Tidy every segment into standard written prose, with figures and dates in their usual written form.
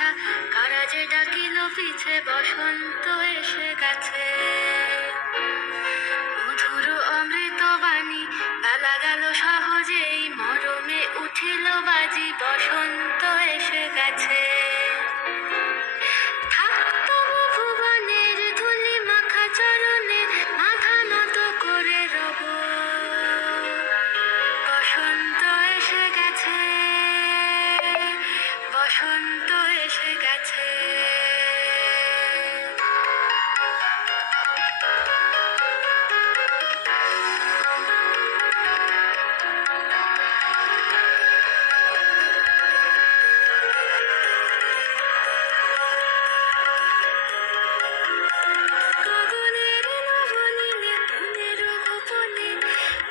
আশা, কারা যে ডাকিল পিছে, বসন্ত এসে গেছে। মধুর অমৃত বাণী বেলা গেল সহজেই, মরমে উঠিল বাজি, বসন্ত এসে গেছে। থাকতো ভুবনের ধুলি মাখা চরণে, মাথা নত করে রব। বসন্ত এসে গেছে, বসন্ত এসে গেছে। গগনের নবনীনে পুনের গোপনে,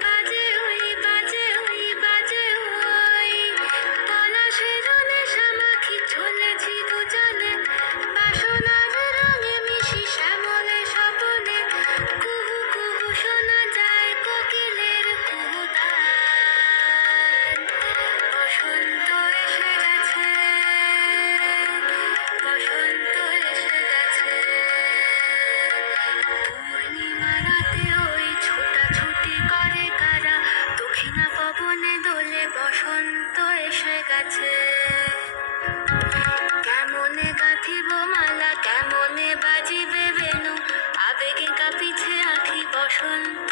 বাজে ওই বাজে ওই বাজে ওই। পলাশে জলে শামাখি চলেছি দুজনে, বাসনার রঙে মিশি শ্যামলে স্বপনে। কুহু কুহু শোনা যায় কোকিলের কুহুতান। বসন্ত এসে গেছে, বসন্ত এসে গেছে। পূর্ণিমা রাতে ওই ছোটাছুটি করে কারা, দক্ষিণা পবনে দোলে, বসন্ত এসে গেছে। কেমনে গাঁথিব মালা, কেমনে বাজিবে বেণু, আবেগে কাঁপিছে আঁখি, বসন্ত